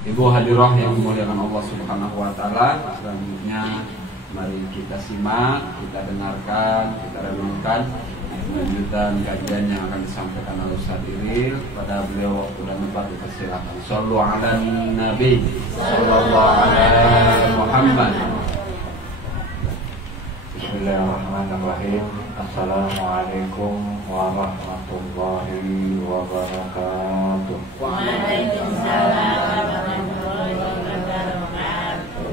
Ibu hadirah yang dimuliakan Allah Subhanahu wa taala, selanjutnya mari kita simak, kita dengarkan, kita renungkan lanjutan kajian yang akan disampaikan oleh Ustaz Iril. Pada beliau waktu dan tempat dipersilakan. Shallu ala Nabi sallallahu alaihi Muhammad. Bismillahirrahmanirrahim. Assalamualaikum warahmatullahi wabarakatuh. Waalaikumsalam warahmatullahi wabarakatuh.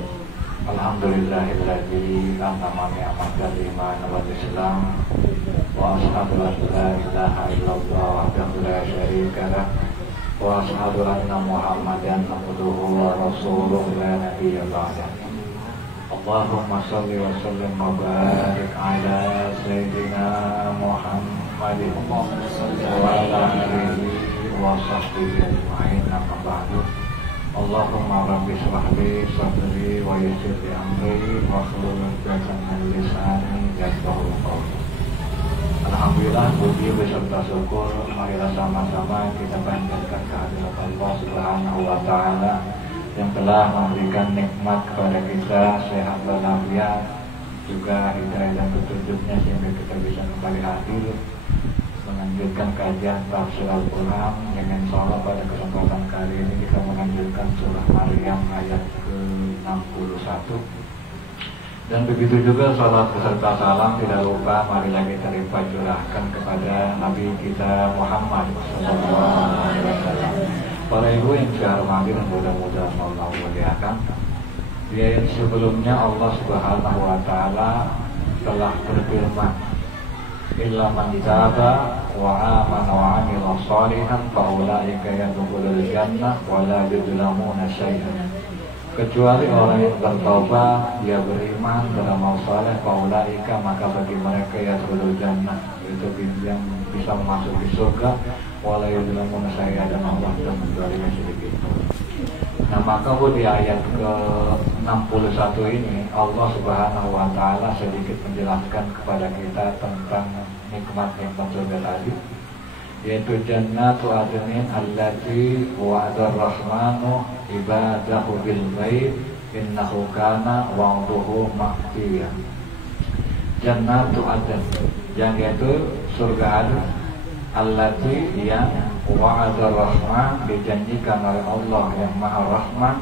Alhamdulillahilladzi an'ama ni'matal iman wal islam wa asyhadu an la ilaha illallah wahdahu la syarika lah wa asyhadu anna Muhammadan abduhu wa rasuluhu la nabiyya ba'dahu. Allahumma salli wa sallim wa barik ala sayyidina Muhammadin wa ala alihi wa sahbihi ajma'in, amma ba'du. Allahumma rabbi shrah li sadri wa yassir li amri wa hlul 'uqdatam min lisani yafqahu qawli. Alhamdulillah, puji beserta syukur marilah sama-sama kita panjatkan kehadirat Allah Subhanahu wa taala yang telah memberikan nikmat kepada kita sehat walafiat, juga hidayah dan petunjuknya sehingga kita bisa kembali hadir melanjutkan kajian tafsir Al-Quran. Dengan insyaallah pada kesempatan kali ini kita melanjutkan surah Maryam ayat ke-61. Dan begitu juga salat beserta salam tidak lupa marilah kita lipat curahkan kepada Nabi kita Muhammad SAW. Para ibu yang saya hormati dan mudah-mudahan Allah muliakan, di ayat sebelumnya Allah Subhanahu wa taala telah berfirman, illa man taba wa amana wa amila shalihan fa ulaika yadkhulul jannah wa la yuzlamuna syai'an. Kecuali orang yang bertobat, dia beriman, beramal saleh, fa ulaika, maka bagi mereka yadkhulul jannah, itu yang bisa masuk di surga, wala yuzlamuna syai'an, dan Allah tidak menzalimi sedikit pun. Nah, maka di ayat ke-61 ini Allah Subhanahu wa taala sedikit menjelaskan kepada kita tentang nikmat-nikmat surga tadi, yaitu jannatu adnin allati wa'ada ar-rahmanu ibadahu bil ghaib innahu kana wa'duhu ma'tiya. Jannatu adn, yang yaitu surga adn, allati yang wa'ada ar-rahman, dijanjikan oleh Allah yang maha rahman,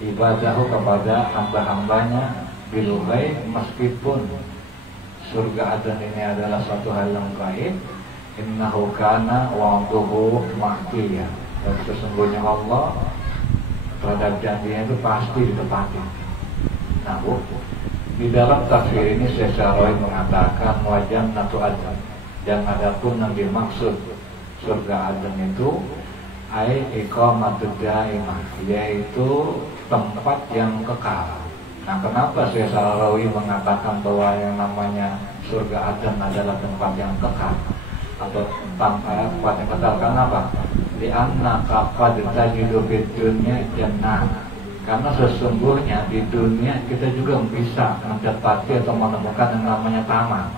ibadahu kepada hamba-hambanya bil ghaib, meskipun surga adn ini adalah suatu hal yang gaib. Innahu kana wa'duhu ma'tiya, dan sesungguhnya Allah terhadap janjinya itu pasti ditepati. Nah, di dalam tafsir ini Syekh Syarawi mengatakan wajannatu adn, dan adapun yang dimaksud surga adn itu ai iqamatud daimah, yaitu tempat yang kekal. Nah, kenapa Syekh Syarawi mengatakan bahwa yang namanya surga adn adalah tempat yang kekal atau tempat yang kekal? Kenapa? Li'anna qad tajidu fid dunya jannah, karena sesungguhnya di dunia kita juga bisa mendapati atau menemukan yang namanya taman.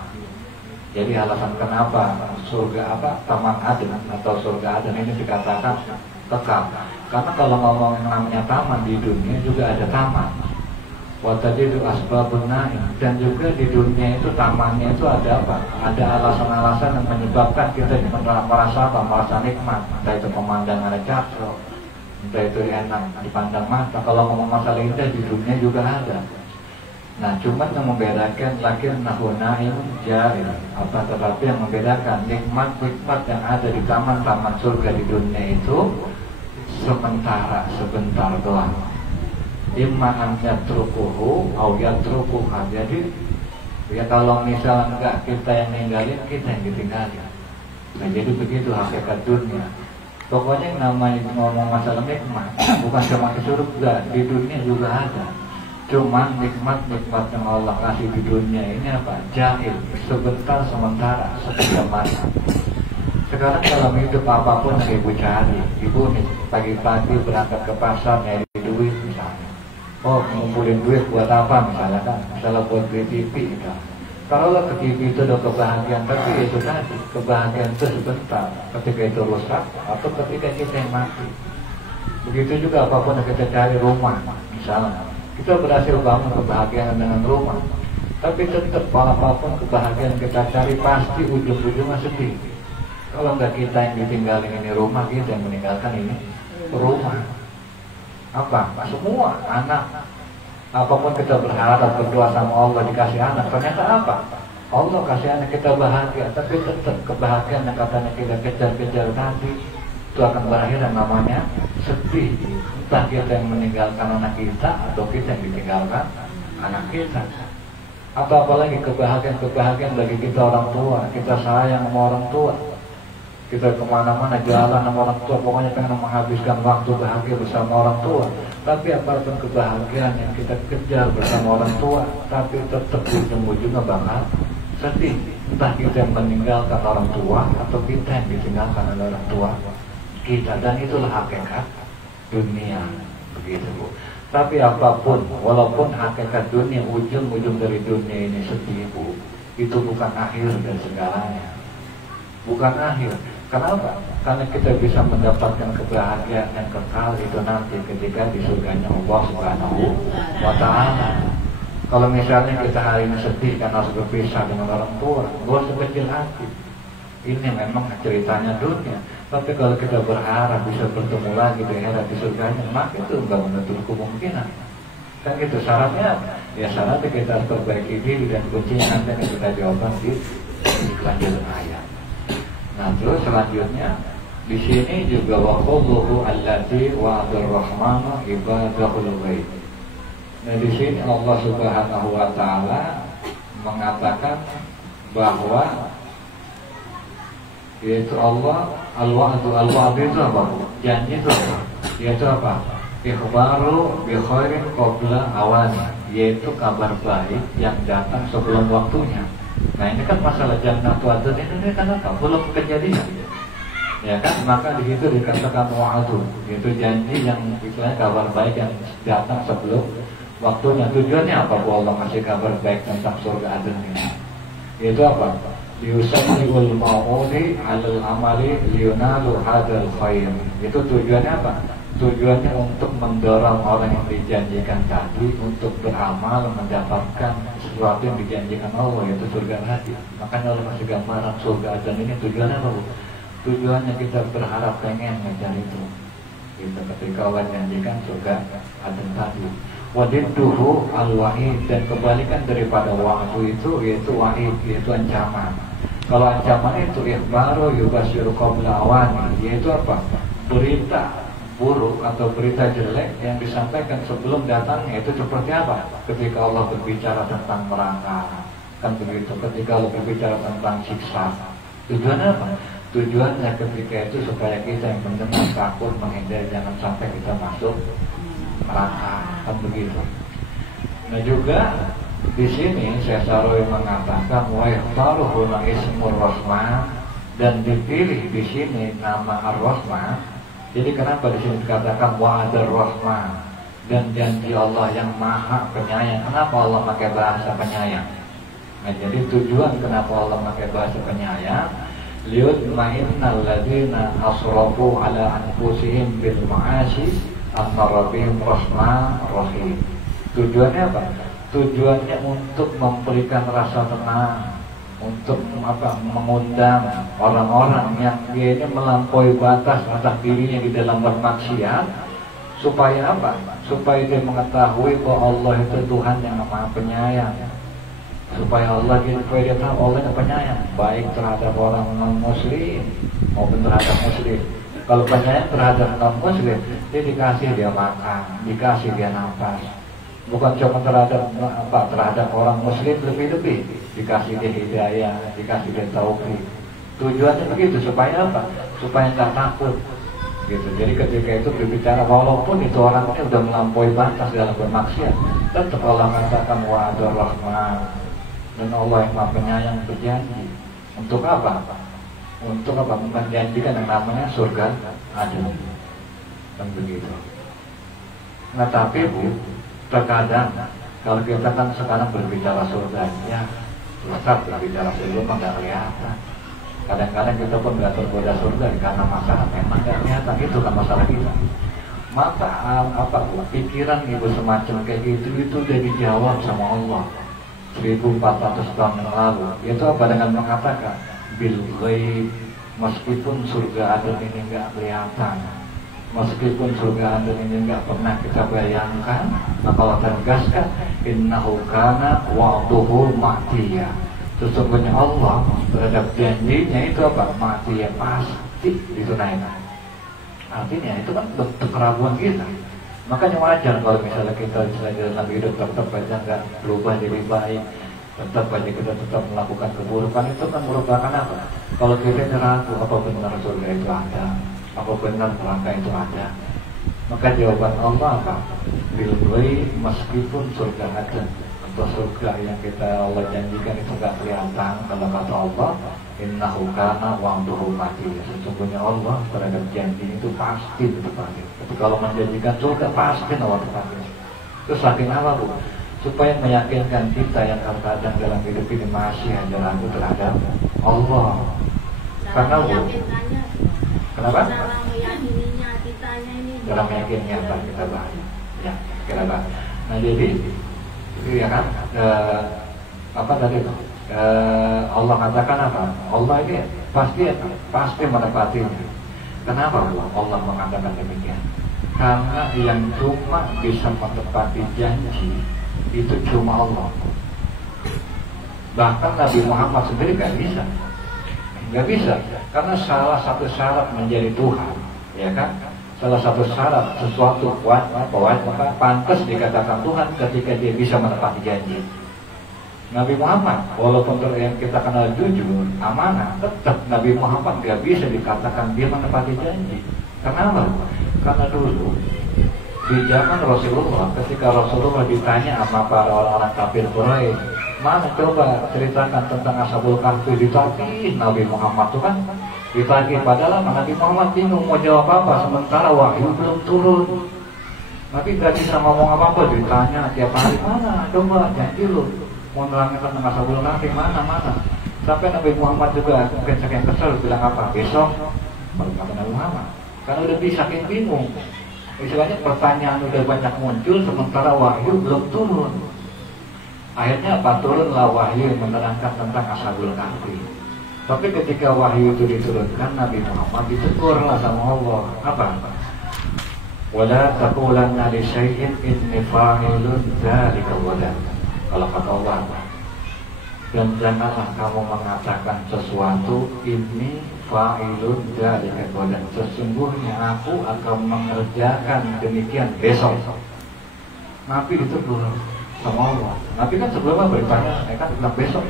Jadi alasan kenapa surga taman adn atau surga adn ini dikatakan kekal, karena kalau ngomong yang namanya taman, di dunia juga ada taman. Wa tajidu asbabun naim, dan juga di dunia itu tamannya itu ada apa? Ada alasan-alasan yang menyebabkan kita merasa nikmat, entah itu pemandangan cakep, entah itu enak dipandang mata. Kalau ngomong masalah indah di dunia juga ada. Nah, cuman yang membedakan lakin nahunaim jahil, tetapi yang membedakan nikmat-nikmat yang ada di taman-taman surga di dunia itu sebentar doang. Imma an yatrukuhu au yatrukuha. Jadi ya kalau misalnya enggak kita yang ninggalin, kita yang ditinggalin. Nah, jadi begitu hakikat dunia. Pokoknya yang namanya ngomong masalah nikmat bukan cuma di surga, di dunia juga ada. Cuma nikmat-nikmat yang Allah kasih di dunia ini apa? Jahil, sebentar, sementara, setiap masa. Sekarang dalam hidup apapun yang ibu cari, ibu nih pagi-pagi berangkat ke pasar nyari duit misalnya. Oh, ngumpulin duit buat apa misalnya kan? Misalnya buat beli TV kan? Kalau ke TV itu ada kebahagiaan, tapi itu tadi kebahagiaan itu sebentar. Ketika itu rusak atau ketika kita yang mati. Begitu juga apapun yang kita cari, rumah misalnya, kita berhasil bangun kebahagiaan dengan rumah, tapi tetap apapun kebahagiaan kita cari pasti ujung-ujungnya sedih. Kalau nggak kita yang ditinggalin ini rumah, kita yang meninggalkan ini rumah. Apa? Semua anak, apapun kita berharap berdoa sama Allah dikasih anak, ternyata apa? Allah kasih anak kita bahagia, tapi tetap kebahagiaan yang katanya kita kejar-kejar tadi itu akan berakhir yang namanya sedih. Entah kita yang meninggalkan anak kita atau kita yang ditinggalkan anak kita. Atau apalagi kebahagiaan bagi kita orang tua, kita sayang sama orang tua, kita kemana-mana jalan sama orang tua, pokoknya pengen menghabiskan waktu bahagia bersama orang tua. Tapi apapun kebahagiaan yang kita kejar bersama orang tua, tapi tetap ujung-ujungnya bakal sedih. Entah kita yang meninggalkan orang tua atau kita yang ditinggalkan oleh orang tua kita. Dan itulah hakikat dunia, begitu Bu. Tapi apapun, walaupun hakikat dunia, ujung-ujung dari dunia ini sedih Bu, itu bukan akhir dari segalanya. Bukan akhir. Kenapa? Karena kita bisa mendapatkan kebahagiaan yang kekal itu nanti ketika di surganya Allah Subhanahu wa Ta'ala. Kalau misalnya kita hari ini sedih karena harus berpisah dengan orang tua, gak usah kecil hati. Ini memang ceritanya dunia. Tapi kalau kita berharap bisa bertemu lagi di akhirat di surganya, maka itu enggak menutup kemungkinan. Kan gitu syaratnya. Ya syaratnya kita harus perbaiki diri, dan kuncinya nanti yang kita jawaban di kelanjutan ayat. Nah terus selanjutnya di sini juga waqalluhu allati wa'adur rahmanu ibadahul ghaib. Nah di sini Allah Subhanahu wa Ta'ala mengatakan bahwa yaitu Allah al-wa'd itu apa? Janji itu apa? Yaitu apa? Ikhbaru bi khairin qabla awani, yaitu kabar baik yang datang sebelum waktunya. Nah ini kan masalah jannatu adun ini kan apa? Belum kejadian. Ya kan, maka di situ dikatakan wa'adu, yaitu janji yang istilahnya kabar baik yang datang sebelum waktunya. Tujuannya apa Bu Allah kasih kabar baik tentang surga adun ini? Yaitu apa? Liusayyul ma'udi 'alal amali liyunalu hadzal khair. Itu tujuannya apa? Tujuannya untuk mendorong orang yang dijanjikan tadi untuk beramal mendapatkan sesuatu yang dijanjikan Allah, yaitu surga hati. Makanya Allah masih gambaran surga adun ini tujuannya apa Bu? Tujuannya kita berharap pengen mencari itu. Kita ketika Allah janjikan surga adun tadi. Wadidduhu al-wa'id, dan kebalikan daripada wa'du itu yaitu wa'id, yaitu ancaman. Kalau ancaman itu ikhbaru yubasyiru qabla awani, yaitu apa? Berita buruk atau berita jelek yang disampaikan sebelum datangnya. Itu seperti apa? Ketika Allah berbicara tentang neraka, kan begitu. Ketika Allah berbicara tentang siksa, tujuannya apa? Tujuannya ketika itu supaya kita yang mendengar takut, menghindari, jangan sampai kita masuk neraka, kan begitu. Nah juga di sini Syekh Sarwi mengatakan wa yahtaruhu ismur rahman, dan dipilih di sini nama ar-rahman. Jadi kenapa di sini dikatakan wa'adur rahman, dan janji Allah yang maha penyayang? Kenapa Allah pakai bahasa penyayang? Nah jadi tujuan kenapa Allah pakai bahasa penyayang, liyutma'innal ladzina asrafu ala anfusihim bil ma'asi anna rabbihim rahman rahim. Tujuannya apa? Tujuannya untuk memberikan rasa tenang, untuk mengundang orang-orang yang dia ini melampaui batas dirinya di dalam bermaksiat, supaya apa? Supaya dia mengetahui bahwa Allah itu Tuhan yang maha penyayang. Supaya dia tahu Allah yang penyayang, baik terhadap orang non-muslim maupun terhadap muslim. Kalau penyayang terhadap non-muslim, dia dikasih dia makan, dikasih dia nafas. Bukan cuma terhadap orang muslim lebih-lebih, dikasih dia hidayah, dikasih dia taufik. Tujuannya begitu, supaya apa? Supaya tak takut gitu. Jadi ketika itu berbicara, walaupun itu orangnya sudah melampaui batas dalam bermaksiat, tetap Allah mengatakan wa'adur rahman, dan Allah yang maha penyayang berjanji. Untuk apa? Untuk apa? Menjanjikan yang namanya surga adun, dan begitu. Nah tapi Bu, terkadang kalau kita kan sekarang berbicara surga, ya Ustaz berbicara surga mah nggak kelihatan. Kadang-kadang kita pun nggak tergoda surga karena masalah memang nggak kelihatan. Itu kan masalah kita. Maka pikiran ibu semacam kayak gitu itu udah dijawab sama Allah 1400 tahun yang lalu. Itu apa? Dengan mengatakan bil ghaib, meskipun surga Aden ini nggak kelihatan, meskipun surga Aden ini nggak pernah kita bayangkan, maka Allah tegaskan innahu kana wa'duhu ma'tiya. Sesungguhnya Allah terhadap janjinya itu apa? Ma'tiya, pasti ditunaikan. Artinya itu kan bentuk keraguan kita. Makanya wajar kalau misalnya kita dalam hidup tetap aja nggak berubah jadi baik, tetap aja kita tetap melakukan keburukan, itu kan merupakan apa? Kalau kita ragu apa benar surga itu ada, apa benar neraka itu ada, maka jawaban Allah apa? Bil ghaib, meskipun surga ada atau surga yang kita Allah janjikan itu nggak kelihatan, kalau kata Allah innahu kana wa'duhu ma'tiya. Sesungguhnya Allah terhadap janji itu pasti ditepati. Tapi kalau menjanjikan surga pasti Allah tepati. Itu saking apa Bu? Supaya meyakinkan kita yang kadang dalam hidup ini masih ada ragu terhadap Allah. Karena Bu, kenapa? Cara meyakininya kitanya ini. Cara meyakinnya apa kita bahas? Ya, kira bahas. Nah jadi ya kan apa tadi itu? Allah katakan apa? Allah ini pasti menepatinya. Kenapa Allah mengatakan demikian? Karena yang cuma bisa menepati janji itu cuma Allah. Bahkan Nabi Muhammad sendiri nggak bisa, karena salah satu syarat menjadi Tuhan, ya kan? Salah satu syarat sesuatu pantas dikatakan Tuhan ketika dia bisa menepati janji. Nabi Muhammad, walaupun yang kita kenal jujur, amanah, tetap Nabi Muhammad gak bisa dikatakan dia menepati janji. Kenapa? Karena dulu di zaman Rasulullah, ketika Rasulullah ditanya sama para orang-orang kafir Quraisy, mana coba ceritakan tentang Ashabul Kahfi, ditagih Nabi Muhammad tuh kan ditagih, padahal Nabi Muhammad bingung mau jawab apa, sementara wahyu belum turun. Nabi gak bisa ngomong apa-apa, ditanya tiap hari, mana coba janji lu mau nerangkan tentang Ashabul Kahfi, mana. Sampai Nabi Muhammad juga mungkin saking kesel bilang apa, besok baru kata Nabi Muhammad, karena udah saking bingung. Istilahnya pertanyaan udah banyak muncul sementara wahyu belum turun. Akhirnya apa? Turunlah wahyu menerangkan tentang Ashabul Kahfi. Tapi ketika wahyu itu diturunkan, Nabi Muhammad ditegurlah sama Allah. Apa? Wala taqulanna li syai'in inni fa'ilun dzalika ghadan. Kalau kata Allah, dan janganlah kamu mengatakan sesuatu ini fa'ilun dzalika ghadan, sesungguhnya aku akan mengerjakan demikian besok. Nabi ditegur sama Allah. Nabi kan sebelumnya bertanya, kan bilang besok.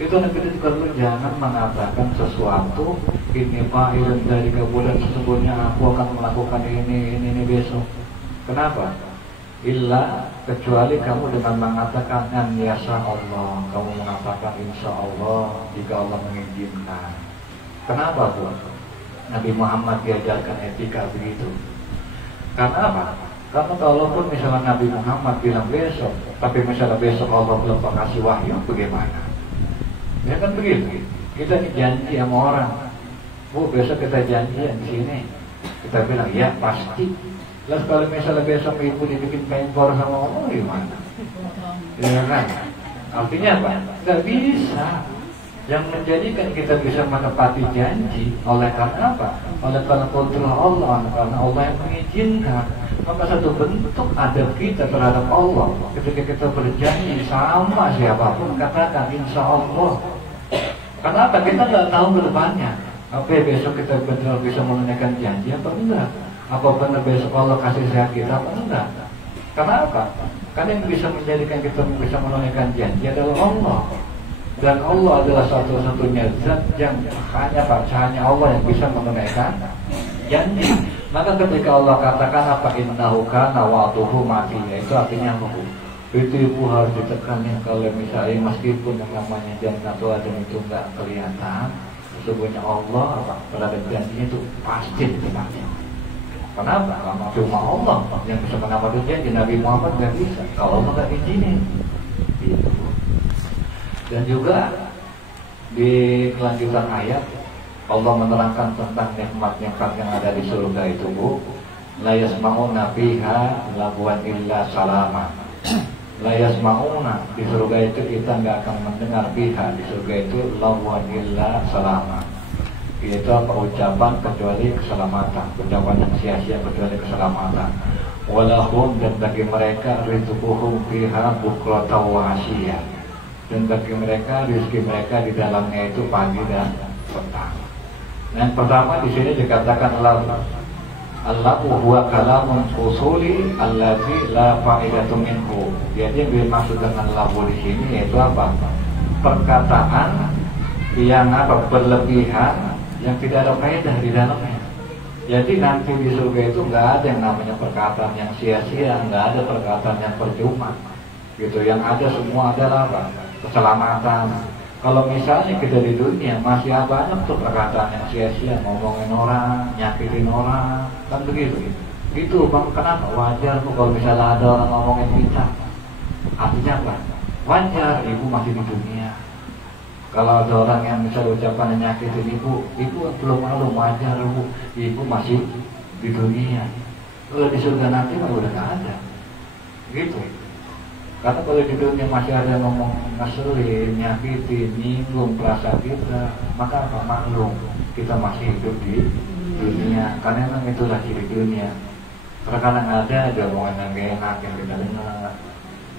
Itu Nabi ditegur, jangan mengatakan sesuatu ini fa'ilun dzalika ghadan, sesungguhnya aku akan melakukan ini besok. Kenapa? Illa, kecuali kamu dengan mengatakan an yasha Allah, kamu mengatakan insya Allah jika Allah mengizinkan. Kenapa tuh? Nabi Muhammad diajarkan etika begitu. Karena apa? Karena kalaupun misalnya Nabi Muhammad bilang besok, tapi misalnya besok Allah belum kasih wahyu, bagaimana? Ya kan begitu. Kita janji sama orang, Bu besok kita janjian di sini. Kita bilang ya pasti. Lalu kalau misalnya besok ibu dibikin pempor sama Allah, gimana? Ya kan? Artinya apa? Gak bisa. Yang menjadikan kita bisa menepati janji oleh karena apa? Oleh karena kudrah Allah, karena Allah yang mengizinkan. Maka satu bentuk adab kita terhadap Allah ketika kita berjanji sama siapapun, katakan insya Allah. Karena apa? Kita nggak tahu ke depannya. Apa besok kita benar bisa menunaikan janji apa enggak? Apa benar besok Allah kasih sehat kita apa enggak? Karena apa? Karena yang bisa menjadikan kita bisa menunaikan janji adalah Allah. Dan Allah adalah satu-satunya zat yang hanya Allah yang bisa menunaikan janji. Maka ketika Allah katakan apa innahu kana wa'duhu ma'tiya, itu artinya apa? Itu ibu harus ditekan ya, kalau misalnya meskipun yang namanya jannah itu enggak kelihatan, sesungguhnya Allah apa? Terhadap janjinya itu pasti ditepati. Kenapa? Karena cuma Allah yang bisa menepati janji. Nabi Muhammad nggak bisa. Kalau Allah nggak izinin. Itu. Dan juga di kelanjutan ayat Allah menerangkan tentang nikmat-nikmat yang ada di surga itu, Bu. la yasma'una fiha lagwan illa salama. La yasma'una, di surga itu kita nggak akan mendengar fiha, di surga itu lagwan illa salama. Itu apa? Ucapan kecuali keselamatan, ucapan yang sia-sia kecuali keselamatan. Walahum, dan bagi mereka rizquhum fiha bukratan wa asyiya, dan bagi mereka rezeki mereka di dalamnya itu pagi dan petang. Yang pertama di sini dikatakan Allahu huwa kalamun usuli allazi la fa'idatu minhu. Jadi yang dimaksud dengan lahu di sini yaitu apa? Perkataan yang apa? Berlebihan yang tidak ada faedah di dalamnya. Jadi nanti di surga itu nggak ada yang namanya perkataan yang sia-sia, nggak ada perkataan yang percuma. Gitu. Yang ada semua adalah apa? Keselamatan. Kalau misalnya kita di dunia masih banyak tuh perkataan yang sia-sia, ngomongin orang, nyakitin orang, kan begitu. Itu bang, kenapa? Wajar tuh kalau misalnya ada orang ngomongin kita. Artinya apa? Wajar, ibu masih di dunia. Kalau ada orang yang misalnya ucapan yang nyakitin ibu belum malu, wajar ibu masih di dunia. Kalau di surga nanti mah udah nggak ada. Gitu. Karena kalau di dunia masih ada yang ngomong ngeselin, nyakitin, nyinggung perasaan kita, maka apa? Maklum, kita masih hidup di dunia. Karena memang itulah ciri dunia. Terkadang ada omongan yang gak enak yang kita dengar.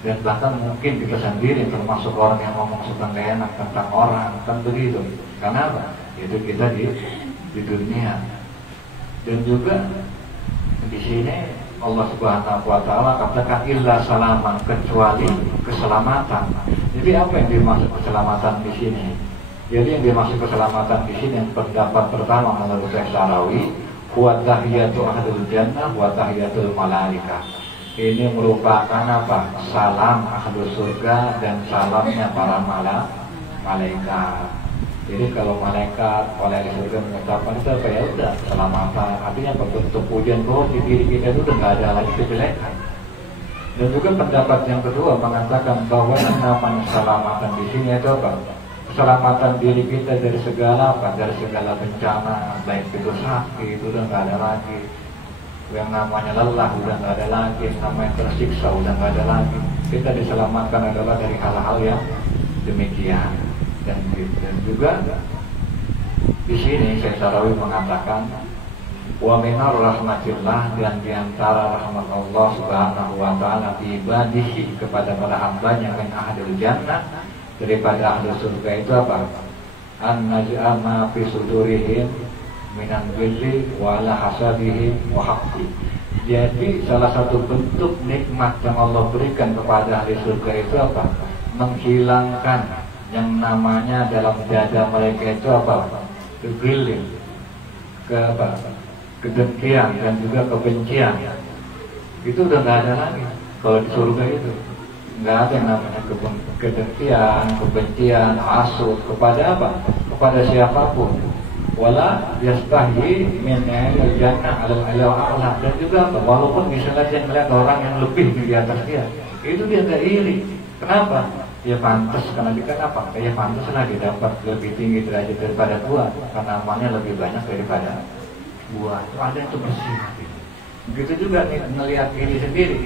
Dan bahkan mungkin kita sendiri termasuk orang yang ngomong suka gak enak tentang orang, kan begitu. Karena apa? Itu kita di dunia. Dan juga di sini Allah Subhanahu wa Ta'ala katakan illa salaman, kecuali keselamatan. Jadi apa yang dimaksud keselamatan di sini? Jadi yang dimaksud keselamatan di sini yang pendapat pertama menurut Syekh Sarawi, wa tahiyatu ahlul jannah wa tahiyatul malaikah. Ini merupakan apa? Salam ahlul surga dan salamnya para malaikat. Jadi kalau malaikat oleh surga mengucapkan itu apa ya udah keselamatan. Artinya bentuk pujian bahwa di diri kita itu udah nggak ada lagi kejelekan. Dan juga pendapat yang kedua mengatakan bahwa yang namanya keselamatan di sini itu apa? Keselamatan diri kita dari segala apa? Dari segala bencana, baik itu sakit itu udah nggak ada lagi. Yang namanya lelah udah nggak ada lagi, yang namanya tersiksa udah nggak ada lagi. Kita diselamatkan adalah dari hal-hal yang demikian. Dan juga di sini Syekh Sarawi mengatakan wa minar rahmatillah, dan diantara rahmat Allah Subhanahu wa Ta'ala fi ibadihi kepada para hambanya min ahlul jannah, daripada ahli surga itu apa? An naj'ama fi sudurihim minan billi wa la hasadihim wa haqqi. Jadi salah satu bentuk nikmat yang Allah berikan kepada ahli surga itu apa? Menghilangkan yang namanya dalam dada mereka itu apa? Kegiling, kedengkian dan juga kebencian. Itu udah nggak ada lagi. Kalau di surga itu nggak ada yang namanya kedengkian, kebencian, hasud kepada apa? Kepada siapapun. Wala yastahi min al jannah al-a'la, dan juga apa? Walaupun misalnya dia melihat orang yang lebih di atas dia, itu dia nggak iri. Kenapa? Ya pantas, karena dia kan apa? Ya pantas lah dia dapat lebih tinggi derajat daripada gua, karena amalnya lebih banyak daripada gua. Ada yang tuh bersih hati. Begitu juga nih melihat diri sendiri.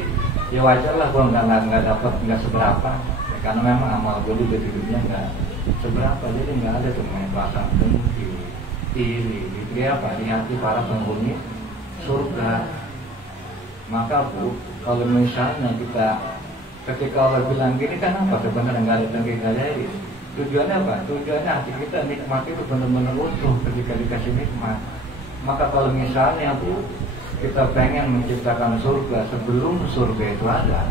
Ya wajar lah gua nggak dapat, nggak seberapa, ya, karena memang amal gua juga di dunia nggak seberapa, jadi nggak ada tuh main perasaan dengki, iri. Itu ya apa? Di hati para penghuni surga. Maka bu, kalau misalnya kita ketika Allah bilang gini kan apa? Sebenarnya nggak ada dengki, nggak ada iri. Tujuannya apa? Tujuannya hati kita nikmat itu benar-benar utuh ketika dikasih nikmat. Maka kalau misalnya bu, kita pengen menciptakan surga sebelum surga itu ada,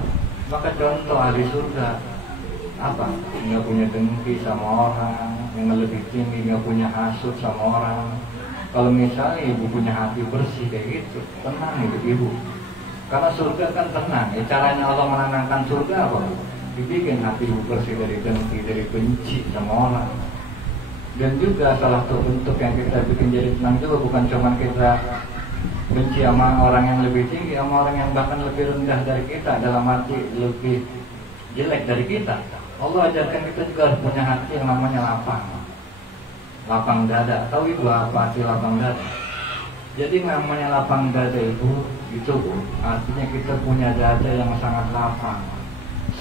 maka contoh ahli surga apa? Nggak punya dengki sama orang, yang lebih tinggi, nggak punya hasut sama orang. Kalau misalnya ibu punya hati bersih kayak gitu, tenang hidup ibu. Karena surga kan tenang. Ya, caranya Allah menenangkan surga apa? Dibikin hati bersih dari dengki, dari benci sama orang. Dan juga salah satu bentuk yang kita bikin jadi tenang juga bukan cuma kita benci sama orang yang lebih tinggi, sama orang yang bahkan lebih rendah dari kita, dalam arti lebih jelek dari kita. Allah ajarkan kita juga harus punya hati yang namanya lapang dada. Tahu ibu apa arti lapang dada? Jadi namanya lapang dada itu itu Bu, artinya kita punya dada yang sangat lapang,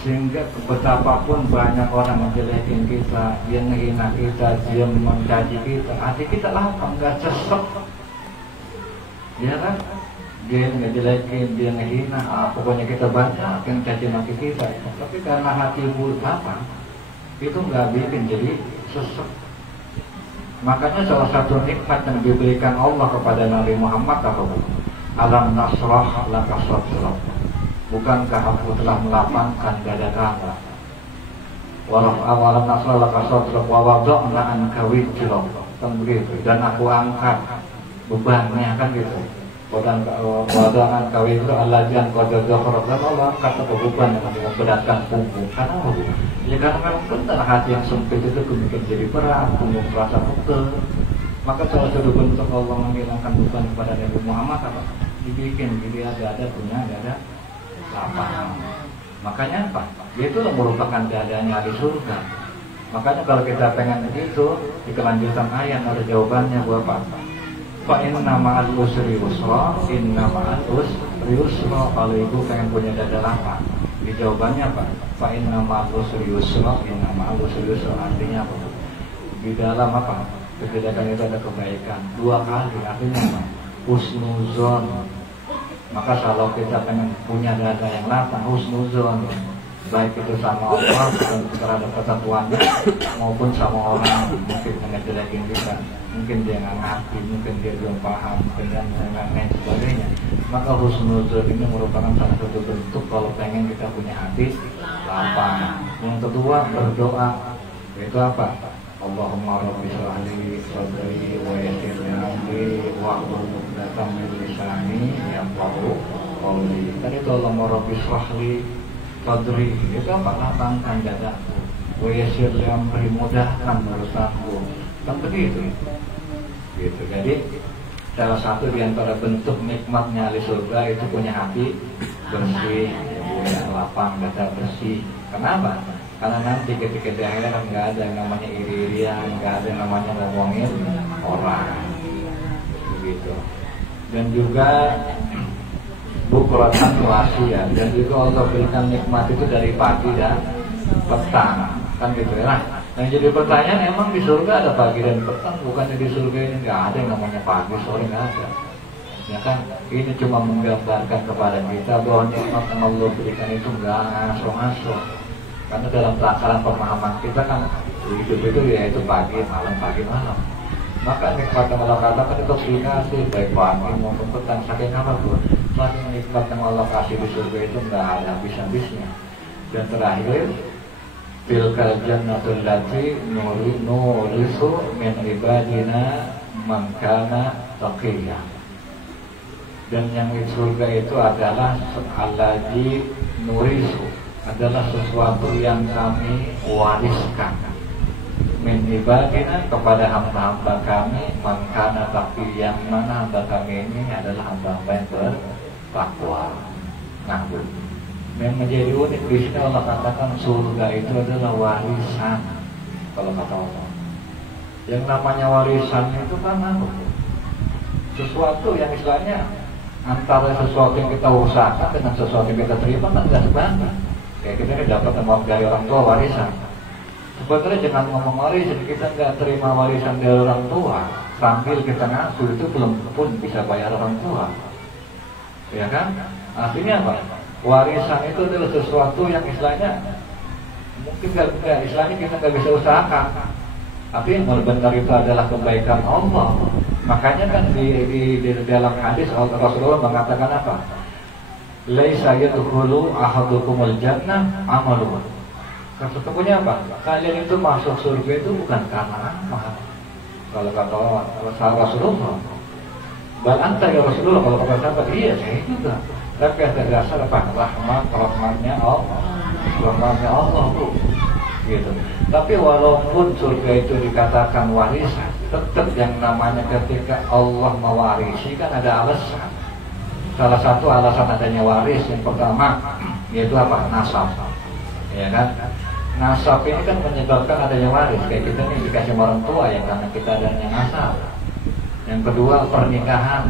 sehingga betapapun banyak orang menjelekin kita, dia menghina kita, dia mencaci kita, hati kita lapang, nggak cesek, ya kan? Dia ngejelekin, dia ngehina, pokoknya kita banyak yang caci maki kita, tapi karena hati Bu lapang, itu nggak bikin jadi sesek. Makanya salah satu nikmat yang diberikan Allah kepada Nabi Muhammad apa Bu? Alam nasrah laka sadrak. Bukankah aku telah melapangkan dada kamu? Alam nasrah laka sadrak wa wada'na anka wizrak. Kan begitu. Dan aku angkat bebannya, kan gitu. Wada'na anka wizrak alladzian qad dzakharak. Dan Allah angkat beban yang memberatkan punggung. Karena apa? Ya karena memang benar hati yang sempit itu kemudian jadi berat, punggung terasa pegel. Maka salah satu bentuk Allah menghilangkan beban kepada Nabi Muhammad apa? Dibikin dia ada punya dada lapang. Makanya apa? Itu merupakan dadanya di surga. Makanya kalau kita pengen begitu, di kelanjutan ayat ada jawabannya buat apa? Fa inna ma'al usri yusra, inna ma'al usri yusra. Kalau ibu pengen punya dada lapang, di jawabannya apa? Fa inna ma'al usri yusra, inna ma'al usri yusra. Artinya apa? Di dalam apa? Kebijakan itu ada kebaikan 2 kali, artinya apa? Husnuzon. Maka kalau kita pengen punya dada yang lapang, husnuzon, baik itu sama Allah terhadap ketentuannya maupun sama orang mungkin ngejelekin kita, mungkin dia nggak ngerti, mungkin dia belum paham, mungkin dia nggak lain sebagainya. Maka husnuzon ini merupakan salah satu bentuk kalau pengen kita punya hati lapang. Yang kedua, berdoa. Itu apa? Allahumma rabbi shrah li sadri wa yassir li amri wahlul 'uqdatam min lisani yafqahu qawli. Tadi itu Allahumma rabbi shrah li sadri, itu apa? Lapangkan dadaku. Wa yassir li amri, mudahkan urusanku. Kan begitu. Gitu. Jadi salah satu di antara bentuk nikmatnya ahli surga itu punya hati bersih, punya lapang, dada bersih. Kenapa? Karena nanti ketika di akhirat nggak ada yang namanya iri-irian, nggak ada yang namanya ngomongin orang, begitu. Dan juga bukratan wasiat, dan juga Allah berikan nikmat itu dari pagi dan petang, kan gitu ya. Yang jadi pertanyaan, emang di surga ada pagi dan petang? Bukannya di surga ini nggak ada yang namanya pagi, sore nggak ada. Ya kan, ini cuma menggambarkan kepada kita bahwa nikmat yang Allah berikan itu nggak ngaso-ngaso. Karena dalam takaran pemahaman kita kan hidup itu yaitu pagi malam. Maka nikmat yang Allah katakan itu kombinasi baik pagi maupun petang. Saking apa pun, saking nikmat yang Allah kasih di surga itu nggak ada habis-habisnya. Dan terakhir, tilkal jannatul lati nurisu min ibadina man kana taqiyya. Dan yang di surga itu adalah allazi nurisu, adalah sesuatu yang kami wariskan min ibadina kepada hamba-hamba kami, mangkana, tapi yang mana hamba kami ini adalah hamba-hamba yang bertakwa. Nah, yang menjadi unik di sini Allah katakan surga itu adalah warisan. Kalau kata Allah, yang namanya warisan itu kan apa? Sesuatu yang istilahnya antara sesuatu yang kita usahakan dengan sesuatu yang kita terima kan nggak sebanding. Kayak kita dapat dari orang tua warisan. Sebetulnya jangan ngomong warisan, kita nggak terima warisan dari orang tua sambil kita ngasuh, itu belum pun bisa bayar orang tua, ya kan? Artinya apa? Warisan itu adalah sesuatu yang istilahnya mungkin istilahnya kita nggak bisa usahakan, tapi yang benar itu adalah kebaikan Allah. Makanya kan di dalam hadis Rasulullah mengatakan apa? Laisa yadkhulu ahadukumul jannah amaluhu. Sesungguhnya apa? Kalian itu masuk surga itu bukan karena amal. Kalau kata Rasulullah, bal anta ya Rasulullah, kalau kata sahabat, iya saya juga. Tapi ada dasar apa? Rahmatnya Allah tuh. Gitu. Tapi walaupun surga itu dikatakan warisan, tetap yang namanya ketika Allah mewarisi kan ada alasan. Salah satu alasan adanya waris yang pertama yaitu apa? Nasab, ya kan? Nasab ini kan menyebabkan adanya waris. Kayak kita nih dikasih orang tua yang karena kita adanya nasab. Yang kedua pernikahan.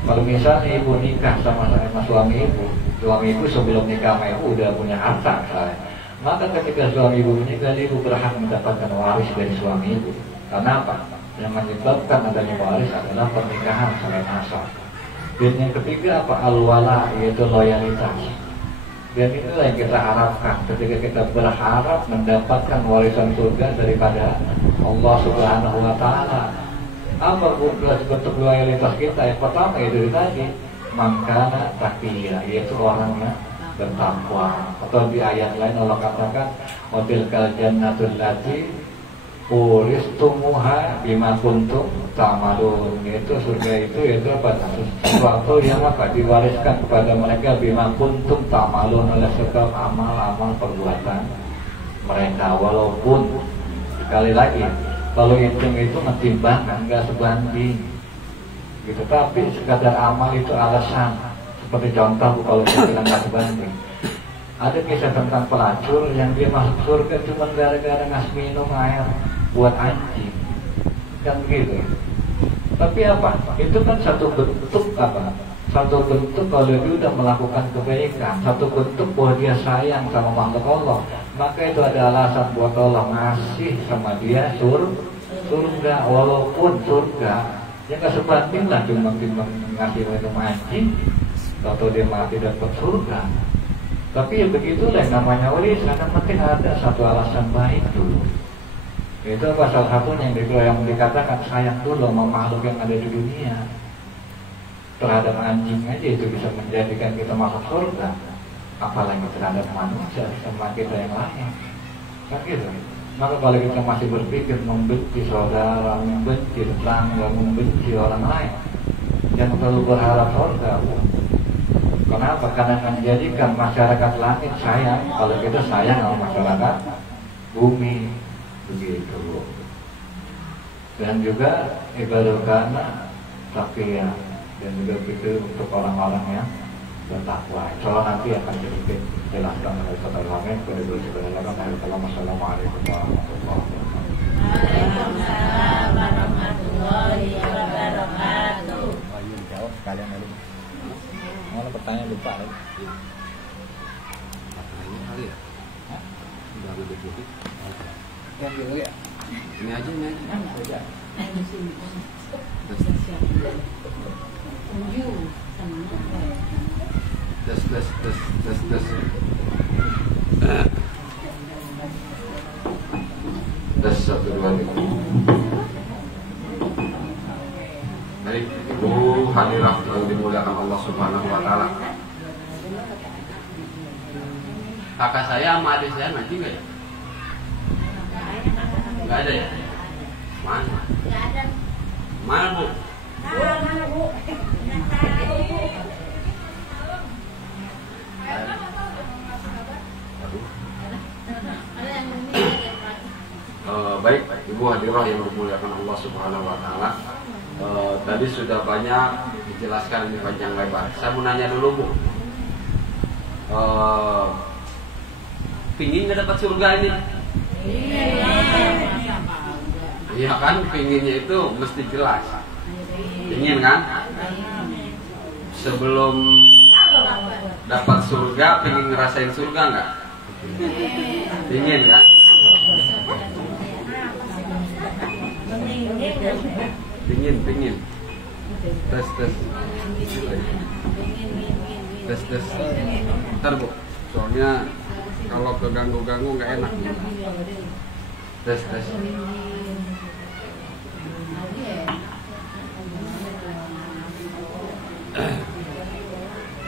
Kalau misalnya ibu nikah sama suami ibu sebelum nikah sama ibu udah punya harta misalnya, maka ketika suami ibu menikah, ibu berhak mendapatkan waris dari suami ibu. Karena apa? Yang menyebabkan adanya waris adalah pernikahan selain asal. Dan yang ketiga apa? Al-wala, yaitu loyalitas. Dan itulah yang kita harapkan ketika kita berharap mendapatkan warisan surga daripada Allah Subhanahu wa Ta'ala. Apa bentuk loyalitas kita? Yang pertama itu tadi, mangkana taqiyya, yaitu orangnya bertakwa. Atau di ayat lain Allah katakan, watilkal jannatul lati uristumuha bima kuntum ta'malun. Yaitu surga itu apa? Sesuatu yang apa? Diwariskan kepada mereka bima kuntum ta'malun, oleh sebab amal-amal perbuatan mereka. Walaupun sekali lagi kalau hitung itu ngetimbang enggak sebanding gitu, tapi sekadar amal itu alasan. Seperti contoh kalau kita bilang enggak sebanding, ada kisah tentang pelacur yang dia masuk surga cuma gara-gara ngasih minum air buat anjing, kan begitu. Tapi apa? Itu kan satu bentuk apa? Satu bentuk kalau dia sudah melakukan kebaikan, satu bentuk bahwa dia sayang sama makhluk Allah. Maka itu ada alasan buat Allah ngasih sama dia surga, walaupun surga yang gak sebanding lah cuma ngasih minum anjing, atau dia mati dapat surga. Tapi ya begitulah yang namanya warisan, yang penting ada satu alasan baik dulu. Itu apa salah satunya yang dikatakan sayang dulu sama makhluk yang ada di dunia. Terhadap anjing aja itu bisa menjadikan kita masuk surga, apalagi terhadap manusia sama kita yang lain, kan gitu. Maka kalau kita masih berpikir membenci saudara, membenci tetangga, membenci orang lain, jangan terlalu berharap surga. Kenapa? Karena menjadikan masyarakat langit sayang kalau kita sayang sama masyarakat bumi, begitu. Dan juga ibadah karena taqiyah, dan juga begitu untuk orang-orang yang bertakwa. Insyaallah nanti akan sedikit jelaskan oleh Ustaz Al-Amin. Assalamualaikum warahmatullahi wabarakatuh. Waalaikumsalam warahmatullahi wabarakatuh. Ayo jawab sekalian lagi. Mau pertanyaan lupa lagi. Pertanyaan kali ya? Hah? Udah ada dikit. Yang dulu ya. Ini aja. Tes 1 2 3. Baik, Ibu Hadirah yang dimuliakan Allah Subhanahu wa Ta'ala. Kakak saya sama adik saya ngaji nggak ya? Nggak ada ya? Mana? Nggak ada. Mana Bu? Mana Bu? Ada yang Baik, Ibu Hadirah yang dimuliakan Allah Subhanahu wa Ta'ala. Tadi sudah banyak dijelaskan ini panjang lebar. Saya mau nanya dulu Bu, pingin nggak dapat surga ini? Iya kan, pinginnya itu mesti jelas. Pingin kan? Sebelum dapat surga, pingin ngerasain surga nggak? Pingin kan? Pingin. Tes. Bentar Bu, soalnya kalau keganggu-ganggu nggak enak. Tes.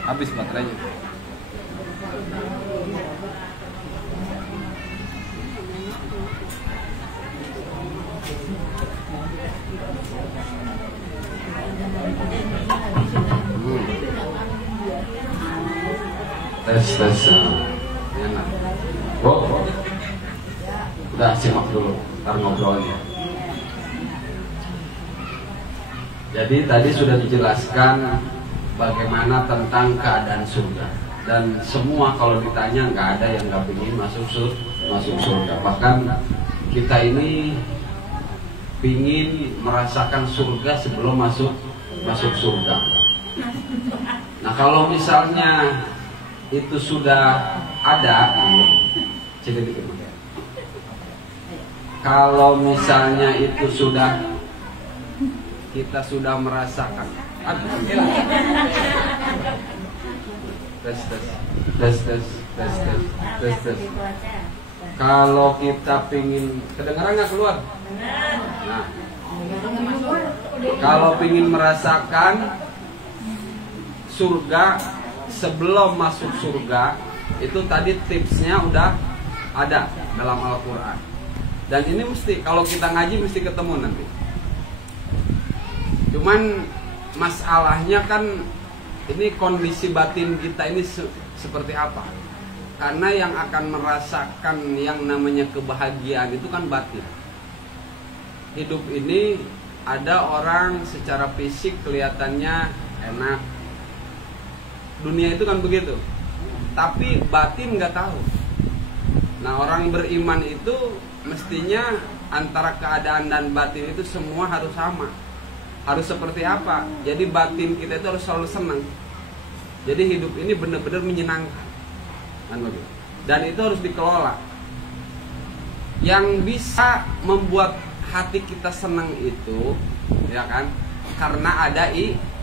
Habis baterainya. Tes. Enak. Oh. Udah simak dulu, ntar ngobrolnya. Jadi tadi sudah dijelaskan bagaimana tentang keadaan surga, dan semua kalau ditanya nggak ada yang nggak ingin masuk surga. Bahkan kita ini ingin merasakan surga sebelum masuk surga. Nah kalau misalnya itu sudah ada, kalau misalnya itu sudah kita sudah merasakan, tes. Kalau kita pingin, kedengaran nggak keluar? Nah, kalau pingin merasakan surga sebelum masuk surga, itu tadi tipsnya udah ada dalam Al-Quran. Dan ini mesti, kalau kita ngaji mesti ketemu nanti. Cuman masalahnya kan ini kondisi batin kita ini seperti apa? Karena yang akan merasakan yang namanya kebahagiaan itu kan batin. Hidup ini ada orang secara fisik kelihatannya enak. Dunia itu kan begitu. Tapi batin nggak tahu. Nah orang beriman itu mestinya antara keadaan dan batin itu semua harus sama. Harus seperti apa? Jadi batin kita itu harus selalu senang. Jadi hidup ini benar-benar menyenangkan. Dan itu harus dikelola. Yang bisa membuat hati kita senang itu, ya kan? Karena ada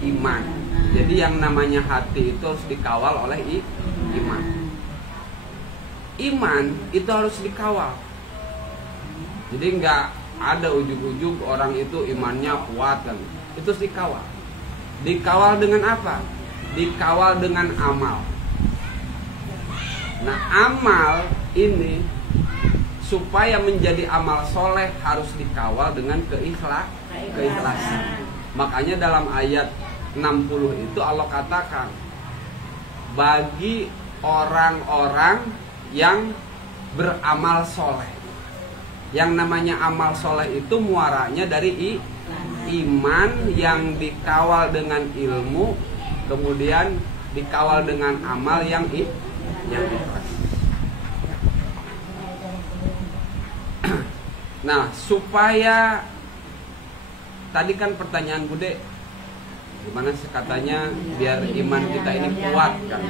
iman. Jadi yang namanya hati itu harus dikawal oleh iman. Iman itu harus dikawal. Jadi nggak ada ujug-ujug orang itu imannya kuat kan? Itu harus dikawal. Dikawal dengan apa? Dikawal dengan amal. Nah amal ini supaya menjadi amal soleh harus dikawal dengan keikhlasan. Makanya dalam ayat 60 itu Allah katakan bagi orang-orang yang beramal soleh. Yang namanya amal soleh itu muaranya dari iman yang dikawal dengan ilmu, kemudian dikawal dengan amal yang ikhlas. Nah, supaya tadi kan pertanyaan Bude, gimana sih katanya biar iman kita ini kuat kan?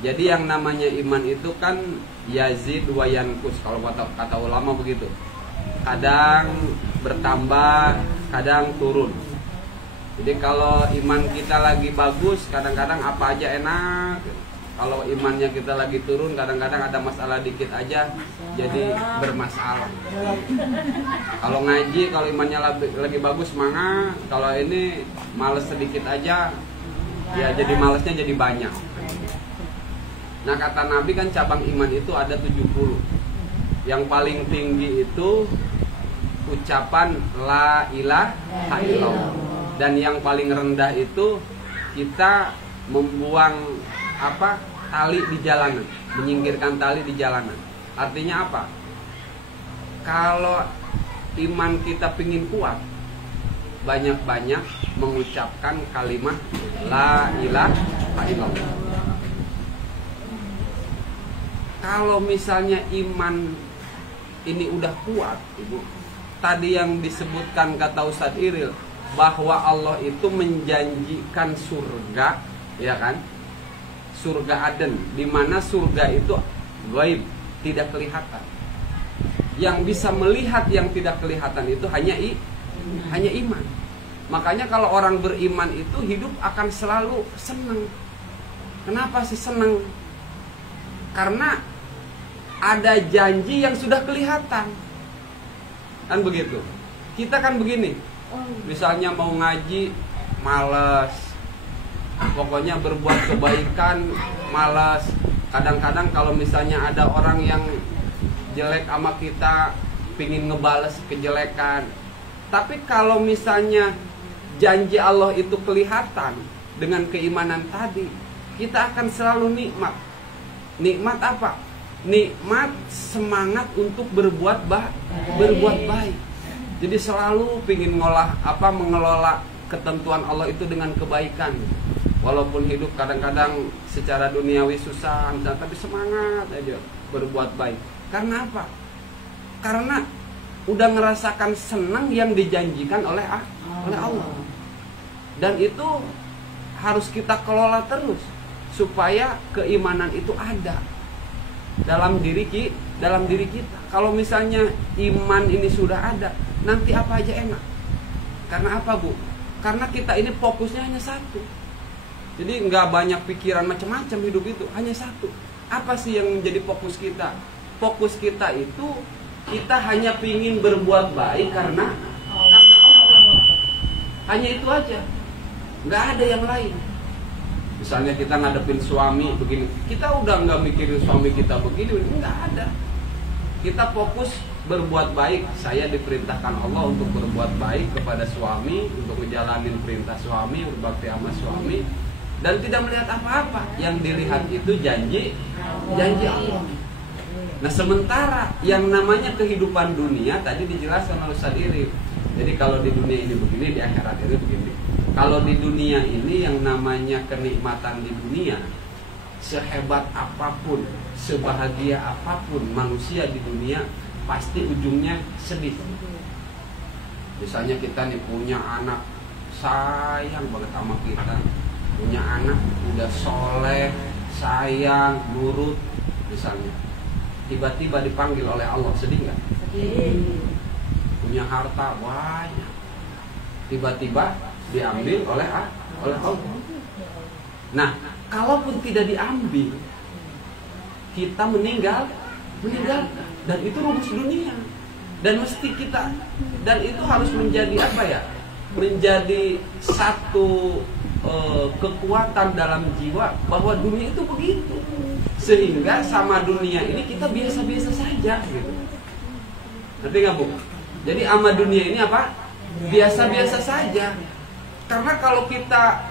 Jadi yang namanya iman itu kan yazid wa yanqus, kalau kata ulama begitu. Kadang bertambah, kadang turun. Jadi kalau iman kita lagi bagus, kadang-kadang apa aja enak. Kalau imannya kita lagi turun, kadang-kadang ada masalah dikit aja jadi bermasalah. Kalau ngaji, kalau imannya lagi bagus semangat. Kalau ini males sedikit aja, ya jadi malesnya jadi banyak. Nah kata Nabi kan cabang iman itu ada 70. Yang paling tinggi itu ucapan la ilaha illallah. Dan yang paling rendah itu kita membuang tali di jalanan, menyingkirkan tali di jalanan. Artinya apa? Kalau iman kita pingin kuat, banyak-banyak mengucapkan kalimat la ilaha illallah. Kalau misalnya iman ini udah kuat, Ibu, tadi yang disebutkan kata Ustadz Iril bahwa Allah itu menjanjikan surga, ya kan? Surga Aden, di mana surga itu gaib, tidak kelihatan. Yang bisa melihat yang tidak kelihatan itu hanya iman. Makanya kalau orang beriman itu hidup akan selalu senang. Kenapa sih senang? Karena ada janji yang sudah kelihatan. Kan begitu. Kita kan begini. Misalnya mau ngaji malas. Pokoknya berbuat kebaikan malas. Kadang-kadang kalau misalnya ada orang yang jelek sama kita, pingin ngebales kejelekan. Tapi kalau misalnya janji Allah itu kelihatan dengan keimanan tadi, kita akan selalu nikmat. Nikmat apa? Nikmat semangat untuk berbuat baik. Jadi selalu pingin mengelola ketentuan Allah itu dengan kebaikan. Walaupun hidup kadang-kadang secara duniawi susah, tapi semangat aja berbuat baik. Karena apa? Karena udah ngerasakan senang yang dijanjikan oleh Allah. Dan itu harus kita kelola terus supaya keimanan itu ada dalam diri kita. Kalau misalnya iman ini sudah ada, nanti apa aja enak. Karena apa, Bu? Karena kita ini fokusnya hanya satu. Jadi nggak banyak pikiran macam-macam hidup itu, hanya satu. Apa sih yang menjadi fokus kita? Fokus kita itu kita hanya pingin berbuat baik karena Allah. Hanya itu aja. Nggak ada yang lain. Misalnya kita ngadepin suami begini, kita udah nggak mikirin suami kita begini, nggak ada. Kita fokus berbuat baik. Saya diperintahkan Allah untuk berbuat baik kepada suami, untuk menjalanin perintah suami, berbakti sama suami, dan tidak melihat apa-apa. Yang dilihat itu janji Allah. Nah, sementara yang namanya kehidupan dunia tadi dijelaskan oleh Ustaz Iril. Jadi kalau di dunia ini begini, di akhirat itu begini. Kalau di dunia ini yang namanya kenikmatan di dunia, sehebat apapun, sebahagia apapun manusia di dunia, pasti ujungnya sedih. Misalnya kita nih punya anak, sayang banget sama kita, punya anak udah soleh, sayang, nurut, misalnya tiba-tiba dipanggil oleh Allah, sedih nggak? Punya harta banyak, tiba-tiba diambil oleh Allah. Nah, kalaupun tidak diambil, kita meninggal, dan itu rumus dunia. Dan mesti kita, dan itu harus menjadi apa ya? Menjadi satu kekuatan dalam jiwa bahwa dunia itu begitu. Sehingga sama dunia ini kita biasa-biasa saja gitu. Ngerti nggak, Bu? Jadi sama dunia ini apa? Biasa-biasa saja. Karena kalau kita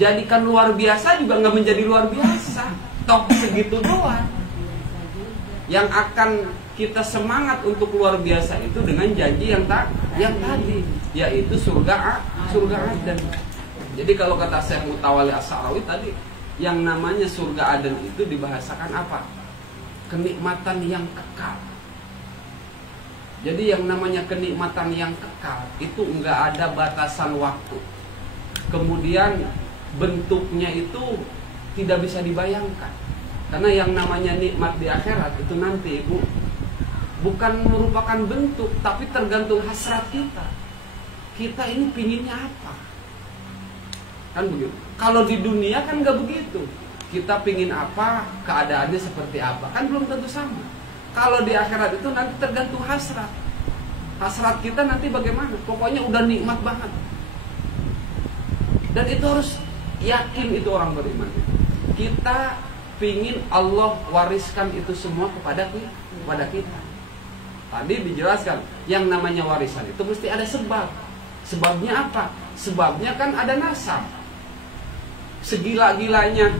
jadikan luar biasa juga nggak menjadi luar biasa. Toh segitu doang. Yang akan kita semangat untuk luar biasa itu dengan janji yang tadi, yaitu surga Aden. Jadi kalau kata Syekh Mutawalli As-Sa'rawi tadi, yang namanya surga Aden itu dibahasakan apa? Kenikmatan yang kekal. Jadi yang namanya kenikmatan yang kekal itu enggak ada batasan waktu. Kemudian bentuknya itu tidak bisa dibayangkan. Karena yang namanya nikmat di akhirat itu nanti, Ibu, bukan merupakan bentuk, tapi tergantung hasrat kita. Kita ini pinginnya apa? Kan begitu. Kalau di dunia kan nggak begitu. Kita pingin apa, keadaannya seperti apa, kan belum tentu sama. Kalau di akhirat itu nanti tergantung hasrat. Hasrat kita nanti bagaimana? Pokoknya udah nikmat banget. Dan itu harus yakin, itu orang beriman. Kita pingin Allah wariskan itu semua kepada kita. Tadi dijelaskan, yang namanya warisan itu mesti ada sebab. Sebabnya apa? Sebabnya kan ada nasab. Segila-gilanya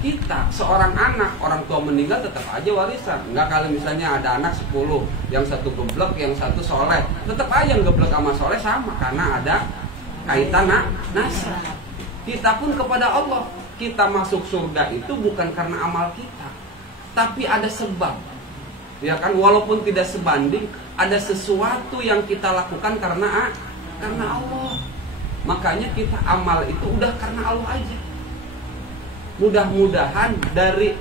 kita, seorang anak, orang tua meninggal tetap aja warisan. Enggak kalau misalnya ada anak 10, yang satu geblek, yang satu soleh, tetap aja yang geblek sama soleh sama, karena ada kaitan nasab. Kita pun kepada Allah, kita masuk surga itu bukan karena amal kita, tapi ada sebab. Ya kan, walaupun tidak sebanding, ada sesuatu yang kita lakukan karena Allah. Makanya kita amal itu udah karena Allah aja. Mudah-mudahan dari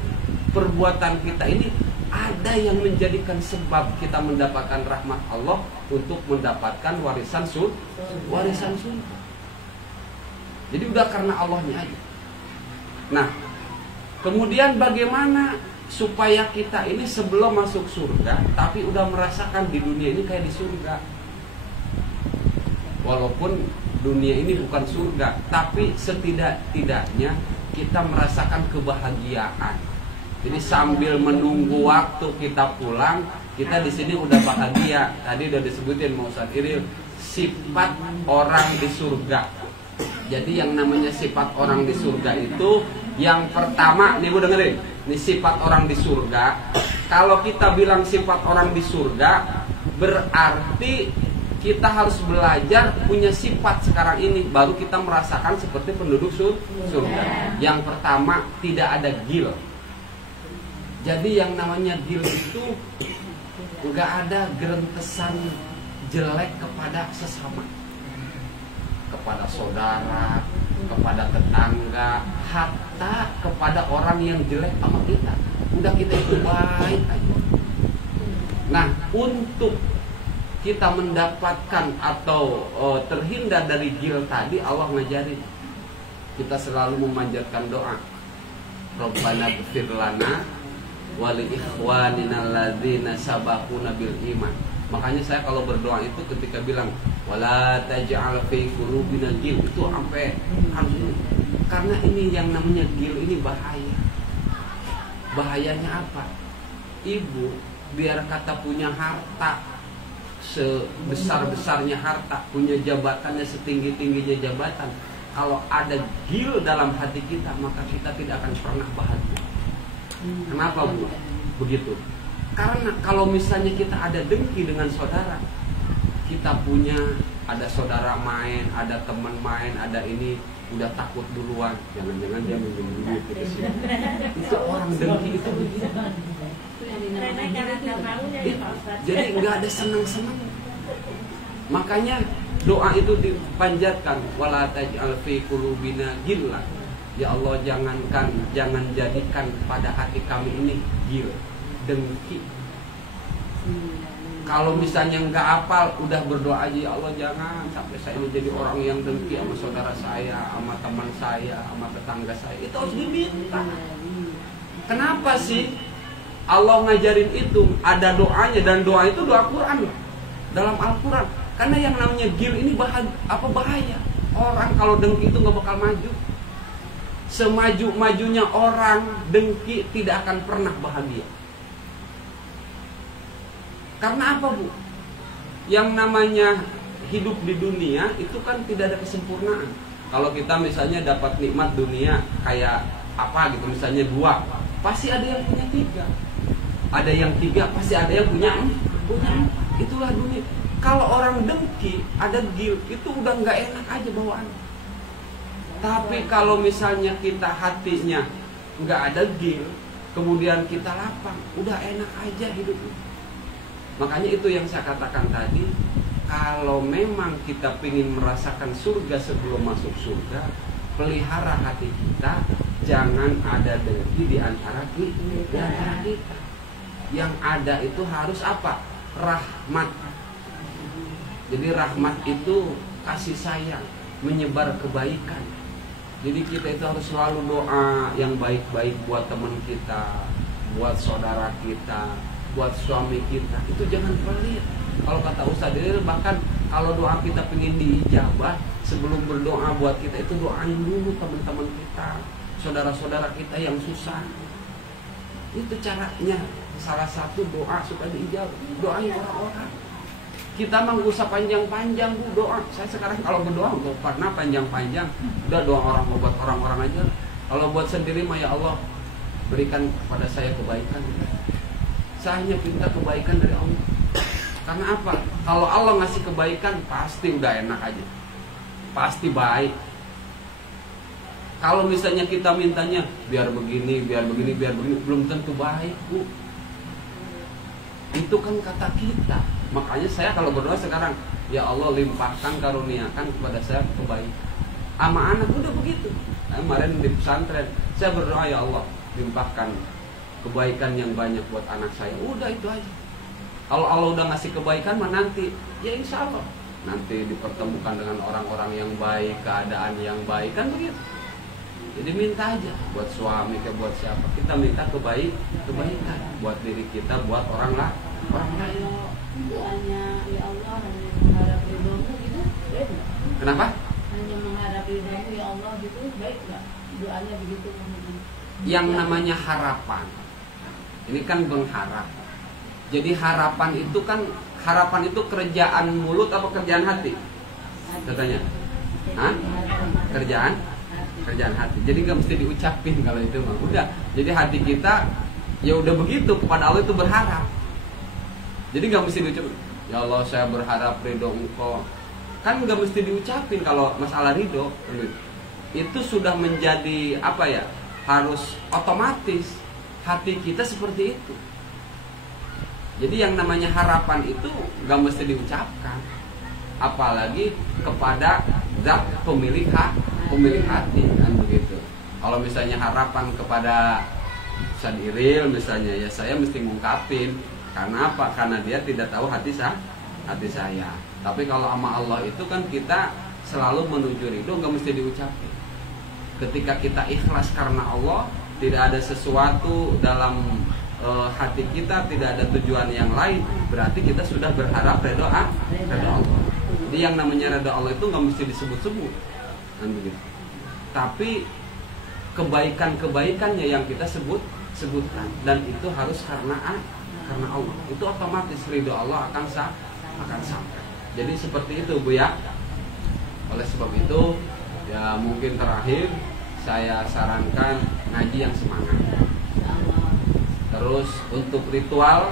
perbuatan kita ini ada yang menjadikan sebab kita mendapatkan rahmat Allah untuk mendapatkan warisan surga. Jadi udah karena Allahnya aja. Nah, kemudian bagaimana supaya kita ini sebelum masuk surga, tapi udah merasakan di dunia ini kayak di surga. Walaupun dunia ini bukan surga, tapi setidak-tidaknya kita merasakan kebahagiaan. Jadi sambil menunggu waktu kita pulang, kita di sini udah bahagia. Tadi udah disebutin sama Ustaz Iril, sifat orang di surga. Jadi yang namanya sifat orang di surga itu, yang pertama, nih Bu dengerin, ini sifat orang di surga. Kalau kita bilang sifat orang di surga, berarti kita harus belajar punya sifat sekarang ini, baru kita merasakan seperti penduduk surga. Yang pertama, tidak ada gil. Jadi yang namanya gil itu nggak ada gerentesan jelek kepada sesama, kepada saudara, kepada tetangga, hatta kepada orang yang jelek sama kita. Udah kita itu baik aja. Nah, untuk kita mendapatkan atau terhindar dari gil tadi, Allah ngajarin kita selalu memanjatkan doa. Rabbana ighfir lana wa li ikhwanina alladzina sabaquna bil iman. Makanya saya kalau berdoa itu ketika bilang wala taj'al fi qulubina gil, itu sampai karena ini yang namanya gil ini bahaya. Bahayanya apa? Ibu biar kata punya harta sebesar-besarnya harta, punya jabatannya setinggi-tingginya jabatan, kalau ada gil dalam hati kita, maka kita tidak akan pernah bahagia. Kenapa, Bu? Begitu. Karena kalau misalnya kita ada dengki dengan saudara, kita punya, ada saudara main, ada teman main, ada ini, udah takut duluan, jangan-jangan dia minjem duit ke sini. Itu orang dengki itu begitu. Jadi nggak ada senang-senang. Makanya doa itu dipanjatkan, wala taj'al fi qulubina ghillan. Ya Allah, jangan jadikan pada hati kami ini gil, dengki. Kalau misalnya nggak hafal, udah berdoa aja, ya Allah jangan sampai saya ini jadi orang yang dengki sama saudara saya, sama teman saya, sama tetangga saya. Itu harus diminta. Kenapa sih Allah ngajarin itu? Ada doanya, dan doa itu doa Quran dalam Al-Quran. Karena yang namanya gil ini bahaya. Orang kalau dengki itu nggak bakal maju. Semaju-majunya orang dengki tidak akan pernah bahagia. Karena apa, Bu? Yang namanya hidup di dunia itu kan tidak ada kesempurnaan. Kalau kita misalnya dapat nikmat dunia kayak apa gitu, misalnya 2, pasti ada yang punya 3. Ada yang 3, pasti ada yang punya 4. Itulah dunia. Kalau orang dengki, ada gil, itu udah nggak enak aja bawaan. Tapi kalau misalnya kita hatinya nggak ada gil, kemudian kita lapang, udah enak aja hidupnya. Makanya itu yang saya katakan tadi, kalau memang kita ingin merasakan surga sebelum masuk surga, pelihara hati kita, jangan ada dengki di antara kita. Yang ada itu harus apa? Rahmat. Jadi rahmat itu kasih sayang, menyebar kebaikan. Jadi kita itu harus selalu doa yang baik-baik buat teman kita, buat saudara kita, buat suami kita. Itu jangan pelit. Kalau kata Ustaz Delil, bahkan kalau doa kita pengen diijabah, sebelum berdoa buat kita itu doain dulu teman-teman kita, saudara-saudara kita yang susah. Itu caranya. Salah satu doa supaya diijabah, doain orang-orang. Kita mah gak usah panjang-panjang, Bu, doa. Saya sekarang kalau berdoa gak pernah panjang-panjang. Udah doa orang buat orang-orang aja. Kalau buat sendiri mah, ya Allah, berikan kepada saya kebaikan. Saya hanya minta kebaikan dari Allah. Karena apa? Kalau Allah ngasih kebaikan, pasti udah enak aja, pasti baik. Kalau misalnya kita mintanya biar begini, belum tentu baik, Bu. Itu kan kata kita. Makanya saya kalau berdoa sekarang, ya Allah limpahkan, karuniakan kepada saya kebaikan. Sama anak udah begitu. Kemarin di pesantren saya berdoa, ya Allah limpahkan kebaikan yang banyak buat anak saya. Udah itu aja. Kalau Allah udah ngasih kebaikan mah nanti, ya insya Allah nanti dipertemukan dengan orang-orang yang baik, keadaan yang baik, kan begitu. Jadi minta aja buat suami, kayak buat siapa, kita minta kebaikan buat diri kita, buat orang lain. Doanya ya Allah hanya mengharap ridhomu gitu, baik nggak? Kenapa? Hanya mengharap ridhomu ya Allah gitu, baik nggak? Doanya begitu kemudian. Yang namanya harapan, ini kan berharap. Jadi harapan itu kerjaan mulut apa kerjaan hati? Katanya, hah? Kerjaan hati. Jadi nggak mesti diucapin kalau itu mah. Udah. Jadi hati kita ya udah begitu, kepada Allah itu berharap. Jadi nggak mesti diucapin. Ya Allah saya berharap ridho Engkau. Kan nggak mesti diucapin kalau masalah ridho. Itu sudah menjadi apa ya? Harus otomatis hati kita seperti itu. Jadi yang namanya harapan itu nggak mesti diucapkan, apalagi kepada zat pemilik pemilik hati kan begitu. Kalau misalnya harapan kepada Ustaz Iril misalnya, ya saya mesti ngungkapin. Karena apa? Karena dia tidak tahu hati saya. Tapi kalau sama Allah itu kan kita selalu menuju ridho, nggak mesti diucapin. Ketika kita ikhlas karena Allah, tidak ada sesuatu dalam hati kita, tidak ada tujuan yang lain, berarti kita sudah berharap ridho Allah. Jadi yang namanya ridho Allah itu nggak mesti disebut-sebut kan begitu. Tapi kebaikan-kebaikannya yang kita sebutkan, dan itu harus karena Allah. Itu otomatis ridho Allah akan sampai. Jadi seperti itu Bu ya. Oleh sebab itu ya mungkin terakhir saya sarankan ngaji yang semangat. Terus untuk ritual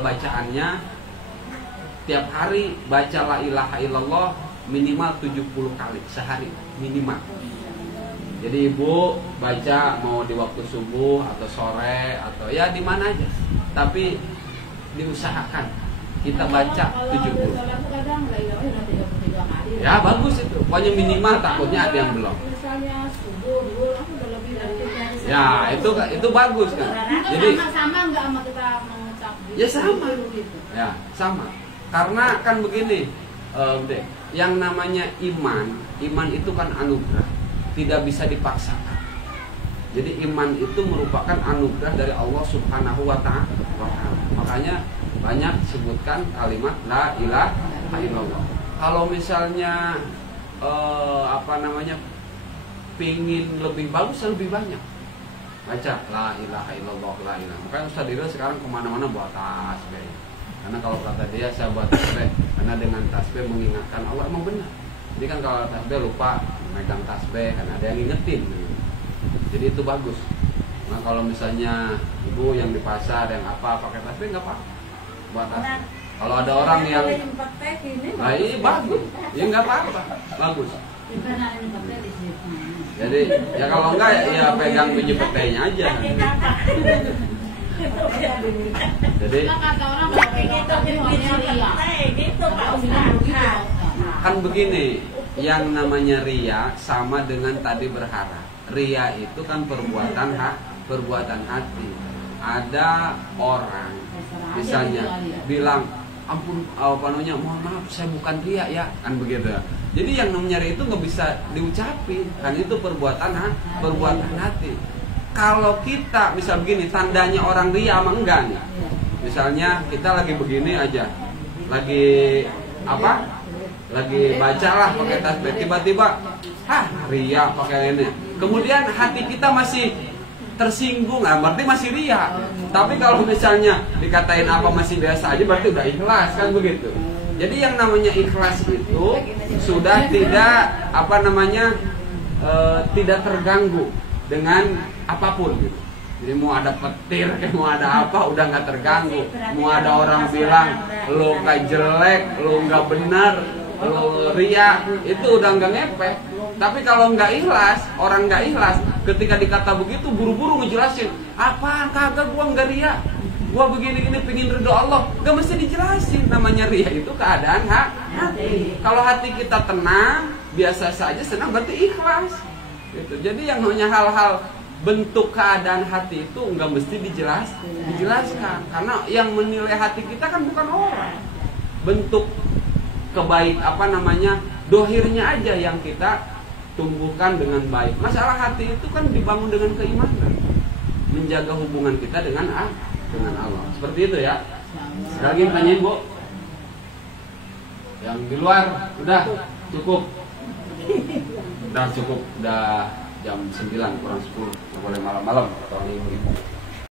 bacaannya tiap hari baca la ilaha illallah minimal 70 kali sehari minimal. Jadi ibu baca mau di waktu subuh atau sore atau ya di mana aja. Tapi diusahakan kita baca 70. Ya bagus itu. Pokoknya minimal, takutnya ada yang belum. Misalnya subuh dulu udah lebih dari itu. Ya, itu bagus kan. Jadi sama enggak sama kita mengucap gitu. Ya sama. Ya, sama. Karena kan begini, yang namanya iman itu kan anugerah. Tidak bisa dipaksakan. Jadi iman itu merupakan anugerah dari Allah Subhanahu wa ta'ala. Makanya banyak sebutkan kalimat la ilaha illallah. Kalau misalnya pingin lebih bagus, lebih banyak baca la ilaha illallah, la ilaha. Makanya Ustaz Iril sekarang kemana-mana buat tasbih. Karena kalau kata dia saya buat tasbih karena dengan tasbih mengingatkan Allah, emang benar. Jadi kan kalau tasbih lupa megang tasbih karena ada yang ngingetin. Jadi itu bagus. Nah kalau misalnya ibu yang di pasar yang pakai tasbih nggak apa-apa buat tasbih. Kalau ada orang yang iya bagus, ya nggak apa-apa, bagus. Jadi ya kalau enggak ya pegang biji petainya aja. Jadi kan begini, yang namanya ria sama dengan tadi berharap. Ria itu kan perbuatan hati. Ada orang misalnya bilang, ampun, mohon maaf, saya bukan ria ya, kan begitu. Jadi yang namanya ria itu nggak bisa diucapin, kan itu perbuatan hati. Kalau kita misal begini, tandanya orang ria sama enggak? Misalnya kita lagi begini aja, lagi baca lah pakai tasbih, tiba-tiba ria pakai ini. Kemudian hati kita masih tersinggung, berarti masih ria. Tapi kalau misalnya dikatain apa masih biasa aja, berarti udah ikhlas, kan begitu. Jadi yang namanya ikhlas itu sudah tidak tidak terganggu dengan apapun gitu. Jadi mau ada petir, mau ada apa, udah nggak terganggu. Mau ada orang bilang lo kayak jelek, lo nggak benar, lo ria, itu udah nggak ngepek. Tapi kalau nggak ikhlas, orang nggak ikhlas, ketika dikata begitu buru-buru ngejelasin, apaan kagak, gua nggak ria, gua begini-gini pengin ridho Allah, nggak mesti dijelasin. Namanya ria itu keadaan hati. Kalau hati kita tenang, biasa saja, senang, berarti ikhlas. Gitu. Jadi yang namanya hal-hal bentuk keadaan hati itu nggak mesti dijelaskan, karena yang menilai hati kita kan bukan orang. Bentuk dohirnya aja yang kita tumbuhkan dengan baik. Masalah hati itu kan dibangun dengan keimanan, menjaga hubungan kita dengan Allah. Seperti itu ya. Sekali lagi tanyain Bu. Yang di luar udah cukup. Udah jam 9 kurang 10. Nggak boleh malam-malam kalau ibu-ibu.